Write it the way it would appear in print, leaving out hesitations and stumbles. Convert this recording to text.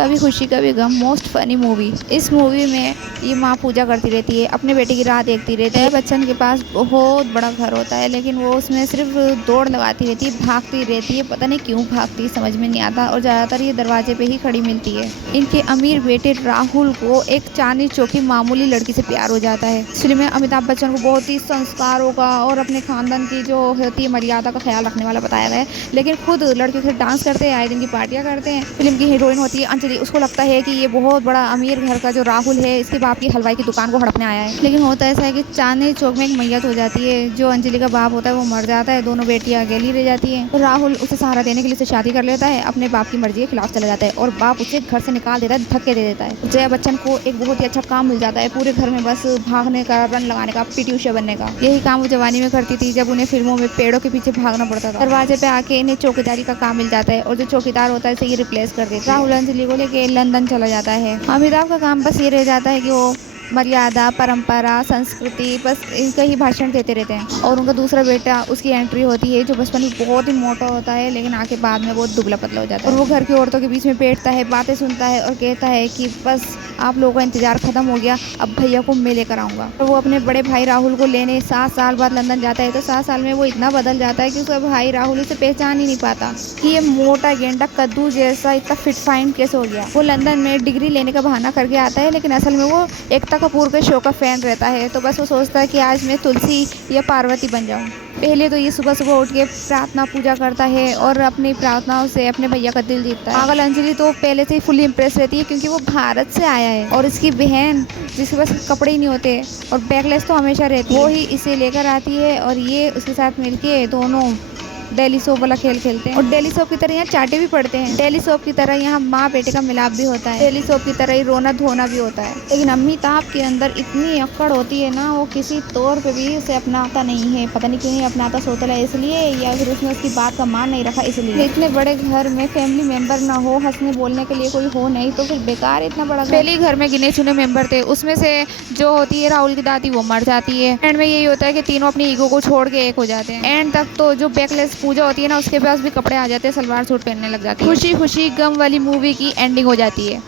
कभी खुशी कभी गम मोस्ट फनी मूवी। इस मूवी में ये माँ पूजा करती रहती है, अपने बेटे की राह देखती रहती है। बच्चन के पास बहुत बड़ा घर होता है, लेकिन वो उसमें सिर्फ दौड़ लगाती रहती है, भागती रहती है, पता नहीं क्यों भागती है, समझ में नहीं आता। और ज़्यादातर ये दरवाजे पे ही खड़ी मिलती है। इनके अमीर बेटे राहुल को एक चांदनी चौक की मामूली लड़की से प्यार हो जाता है। इस फिल्म में अमिताभ बच्चन को बहुत ही संस्कारों का और अपने खानदान की जो होती है मर्यादा का ख्याल रखने वाला बताया गया है, लेकिन खुद लड़कियों के साथ डांस करते हैं, आए दिन की पार्टियां करते हैं। फिल्म की हीरोइन होती है अंजलि। उसको लगता है कि ये बहुत बड़ा अमीर घर का जो राहुल है, इसके बाप की हलवाई की दुकान को हड़पने आया है। लेकिन होता ऐसा है कि चांदनी चौक में एक मैयत हो जाती है। जो अंजलि का बाप होता है वो मर जाता है, दोनों बेटियां अकेली रह जाती हैं। तो राहुल उसे सहारा देने के लिए उसे शादी कर लेता है, अपने बाप की मर्जी के खिलाफ चला जाता है और बाप उसे घर से निकाल देता है, धक्के दे देता है। जया बच्चन को एक बहुत ही अच्छा काम मिल जाता है, पूरे घर में बस भागने का, रन लगाने का, पीटी उषा बनने का। यही काम वो जवानी में करती थी, जब उन्हें फिल्मों में पेड़ों के पीछे भागना पड़ता था। दरवाजे पे आके इन्हें चौकीदारी का काम मिल जाता है और जो चौकीदार होता है इसे ये रिप्लेस कर देता है। राहुल अंजलि को लेके लंदन चला जाता है। अमिताभ का काम बस ये रह जाता है कि वो मर्यादा, परंपरा, संस्कृति, बस इनका ही भाषण देते रहते हैं। और उनका दूसरा बेटा, उसकी एंट्री होती है, जो बचपन में बहुत ही मोटा होता है, लेकिन आके बाद में बहुत दुबला पतला हो जाता है। और वो घर की औरतों के बीच में बैठता है, बातें सुनता है और कहता है कि बस आप लोगों का इंतजार खत्म हो गया, अब भैया को मैं लेकर आऊँगा। तो वो अपने बड़े भाई राहुल को लेने 7 साल बाद लंदन जाता है। तो 7 साल में वो इतना बदल जाता है कि उसका भाई राहुल उसे पहचान ही नहीं पाता कि ये मोटा गेंडा कद्दू जैसा इतना फिट फाइन कैसे हो गया। वो लंदन में डिग्री लेने का बहाना करके आता है, लेकिन असल में वो एकता कपूर के शो का फैन रहता है। तो बस वो सोचता है कि आज मैं तुलसी या पार्वती बन जाऊँ। पहले तो ये सुबह सुबह उठ के प्रार्थना पूजा करता है और अपनी प्रार्थनाओं से अपने भैया का दिल जीतता है। पागल अंजलि तो पहले से ही फुली इम्प्रेस रहती है, क्योंकि वो भारत से आया है और इसकी बहन जिसके पास कपड़े ही नहीं होते और बैकलेस तो हमेशा रहती है, वो ही इसे लेकर आती है और ये उसके साथ मिलके दोनों डेली सोप वाला खेल खेलते हैं। और डेली सोप की तरह यहाँ चाटे भी पड़ते हैं। डेली सोप की तरह यहाँ माँ बेटे का मिलाप भी होता है। डेली सोप की तरह ही रोना धोना भी होता है। लेकिन अमिताभ के अंदर इतनी अक्कड़ होती है ना, वो किसी तौर पे भी उसे अपनाता नहीं है। पता नहीं क्यों नहीं अपनाता, सोता है इसलिए या फिर उसने उसकी बात का मान नहीं रखा इसलिए। इतने बड़े घर में फैमिली मेंबर ना हो, हंसने बोलने के लिए कोई हो नहीं, तो फिर बेकार इतना बड़ा घर। पहले घर में गिने चुने मेंबर थे, उसमें से जो होती है राहुल की दादी वो मर जाती है। एंड में यही होता है कि तीनों अपनी ईगो को छोड़ के एक हो जाते हैं। एंड तक तो जो बैकलेस पूजा होती है ना, उसके पास भी कपड़े आ जाते हैं, सलवार सूट पहनने लग जाती है। खुशी खुशी गम वाली मूवी की एंडिंग हो जाती है।